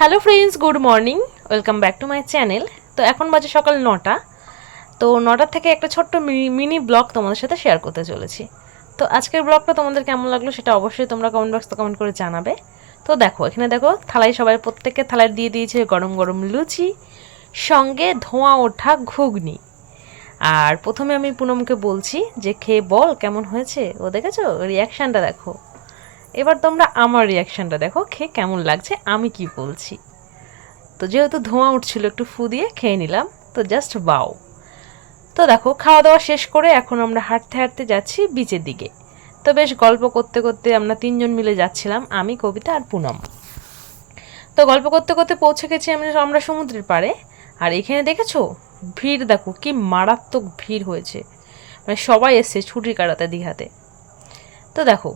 Hello friends, good morning, welcome back to my channel. তো এখন বাজে সকাল 9টা। তো 9টা থেকে একটা ছোট্ট মিনি ব্লগ তোমাদের সাথে শেয়ার করতে চলেছি। তো আজকের ব্লগটা তোমাদের কেমন লাগলো সেটা অবশ্যই তোমরা কমেন্ট বক্সে কমেন্ট করে জানাবে। তো দেখো, এখানে দেখো থালায় সবাই প্রত্যেকের থালায় দিয়ে দিয়েছে গরম গরম লুচি, সঙ্গে ধোঁয়া ওঠা ঘুগনি। আর প্রথমে আমি পুনমকে বলছি যে খেয়ে বল কেমন হয়েছে। ও দেখেছো রিয়াকশানটা দেখো। এবার তোমরা আমার রিয়াকশানটা দেখো, খেয়ে কেমন লাগছে আমি কি বলছি। তো যেহেতু ধোঁয়া উঠছিল একটু ফু দিয়ে খেয়ে নিলাম। তো জাস্ট বাও। তো দেখো, খাওয়া দাওয়া শেষ করে এখন আমরা হাঁটতে হাঁটতে যাচ্ছি বিচের দিকে। তো বেশ গল্প করতে করতে আমরা তিনজন মিলে যাচ্ছিলাম, আমি, কবিতা আর পুনম। তো গল্প করতে করতে পৌঁছে গেছি আমরা সমুদ্রের পাড়ে। আর এখানে দেখেছো ভিড় দেখো, কি মারাত্মক ভিড় হয়েছে। মানে সবাই এসছে ছুটি কাটাতে দীঘাতে। তো দেখো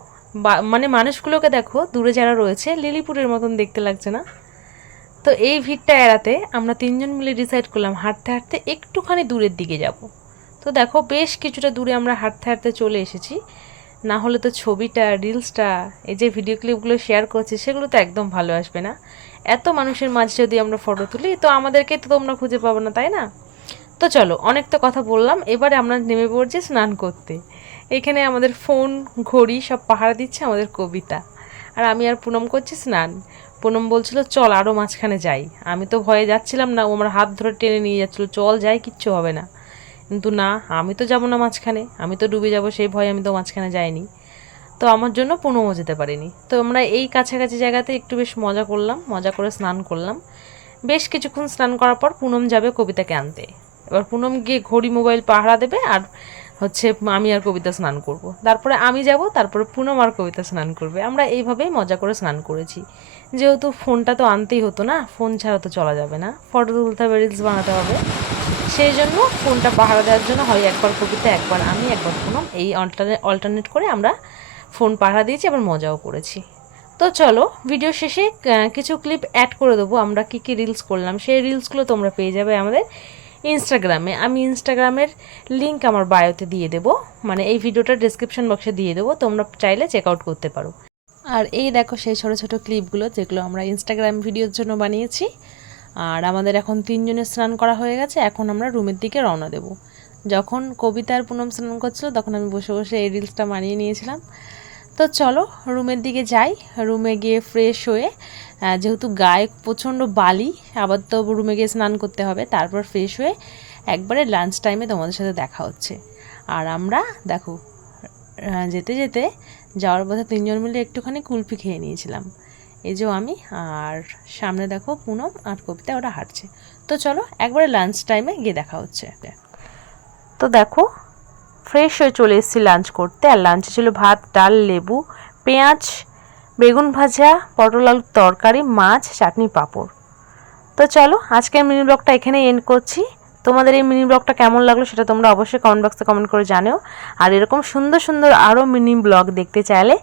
মানে মানুষগুলোকে দেখো, দূরে যারা রয়েছে লিলিপুরের মতন দেখতে লাগছে না? তো এই ভিড়টা এড়াতে আমরা তিনজন মিলে ডিসাইড করলাম হাঁটতে হাঁটতে একটুখানি দূরের দিকে যাব। তো দেখো বেশ কিছুটা দূরে আমরা হাঁটতে হাঁটতে চলে এসেছি। না হলে তো ছবিটা, রিলসটা, এই যে ভিডিও ক্লিপগুলো শেয়ার করছি সেগুলো তো একদম ভালো আসবে না। এত মানুষের মাঝে যদি আমরা ফটো তুলি তো আমাদেরকে তো তোমরা খুঁজে পাবো না, তাই না? তো চলো, অনেক তো কথা বললাম, এবারে আমরা নেমে পড়ছি স্নান করতে। এখানে আমাদের ফোন, ঘড়ি সব পাহারা দিচ্ছে আমাদের কবিতা। আর আমি আর পুনম করছি স্নান। পুনম বলছিল চল আরও মাঝখানে যাই। আমি তো ভয়ে যাচ্ছিলাম না, ও আমার হাত ধরে টেনে নিয়ে যাচ্ছিলো, চল যাই কিচ্ছু হবে না। কিন্তু না, আমি তো যাবো না মাঝখানে, আমি তো ডুবে যাবো সেই ভয়ে আমি তো মাঝখানে যাইনি। তো আমার জন্য পুনমও যেতে পারিনি। তো আমরা এই কাছাকাছি জায়গাতে একটু বেশ মজা করলাম, মজা করে স্নান করলাম। বেশ কিছুক্ষণ স্নান করার পর পুনম যাবে কবিতাকে আনতে। এবার পুনম গিয়ে ঘড়ি মোবাইল পাহারা দেবে, আর হচ্ছে আমি আর কবিতা স্নান করব। তারপরে আমি যাব, তারপরে পুনম আর কবিতা স্নান করবে। আমরা এইভাবেই মজা করে স্নান করেছি। যেহেতু ফোনটা তো আনতেই হতো না, ফোন ছাড়া তো চলা যাবে না, ফটো তুলতে হবে, রিলস বানাতে হবে। সেই জন্য ফোনটা পাহারা দেওয়ার জন্য হয় একবার কবিতা, একবার আমি, একবার পুনম, এই অল্টারনেট করে আমরা ফোন পাহারা দিয়েছি, আবার মজাও করেছি। তো চলো, ভিডিও শেষে কিছু ক্লিপ অ্যাড করে দেবো আমরা কী কী রিলস করলাম। সেই রিলসগুলো তোমরা পেয়ে যাবে আমাদের ইনস্টাগ্রামে। আমি ইনস্টাগ্রামের লিঙ্ক আমার বায়োতে দিয়ে দেবো, মানে এই ভিডিওটার ডেসক্রিপশন বক্সে দিয়ে দেবো, তোমরা চাইলে চেক আউট করতে পারো। আর এই দেখো সেই ছোটো ছোটো ক্লিপগুলো যেগুলো আমরা ইনস্টাগ্রাম ভিডিওর জন্য বানিয়েছি। আর আমাদের এখন তিনজনের স্নান করা হয়ে গেছে, এখন আমরা রুমের দিকে রওনা দেব। যখন কবিতা আর পুনম স্নান করছিল তখন আমি বসে বসে এই রিলসটা বানিয়ে নিয়েছিলাম। তো চলো রুমের দিকে যাই। রুমে গিয়ে ফ্রেশ হয়ে, যেহেতু গায়ে প্রচণ্ড বালি, আবার তো রুমে গিয়ে স্নান করতে হবে, তারপর ফ্রেশ হয়ে একবারে লাঞ্চ টাইমে তোমাদের সাথে দেখা হচ্ছে। আর আমরা দেখো যেতে যেতে যাওয়ার পথে তিনজন মিলে একটুখানি কুলফি খেয়ে নিয়েছিলাম। এই যে আমি, আর সামনে দেখো পুনম আর কবিতা ওরা হাঁটছে। তো চলো একবারে লাঞ্চ টাইমে গিয়ে দেখা হচ্ছে। তো দেখো ফ্রেশ হয়ে চলে এসেছি লাঞ্চ করতে। আর লাঞ্চে ছিল ভাত, ডাল, লেবু, পেঁয়াজ, বেগুন ভাজা, পটল আলুর তরকারি, মাছ, চাটনি, পাঁপড়। তো চলো আজকের মিনি ব্লগটা এখানেই এন্ড করছি। তোমাদের এই মিনি ব্লগটা কেমন লাগলো সেটা তোমরা অবশ্যই কমেন্ট বক্সে কমেন্ট করে জানিও। আর এরকম সুন্দর সুন্দর আরও মিনি ব্লগ দেখতে চাইলে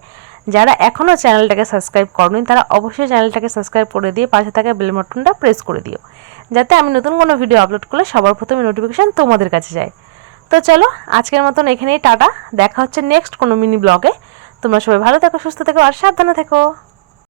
যারা এখনও চ্যানেলটাকে সাবস্ক্রাইব করনি তারা অবশ্যই চ্যানেলটাকে সাবস্ক্রাইব করে দিয়ে পাশে থাকা বেল বাটনটা প্রেস করে দিও, যাতে আমি নতুন কোনো ভিডিও আপলোড করলে সবার প্রথমে নোটিফিকেশান তোমাদের কাছে যায়। তো চলো আজকের মতন এখানেই টাটা, দেখা হচ্ছে নেক্সট কোনো মিনি ব্লগে। তোমরা সবাই ভালো থেকো, সুস্থ থেকো আর সাবধানে থেকো।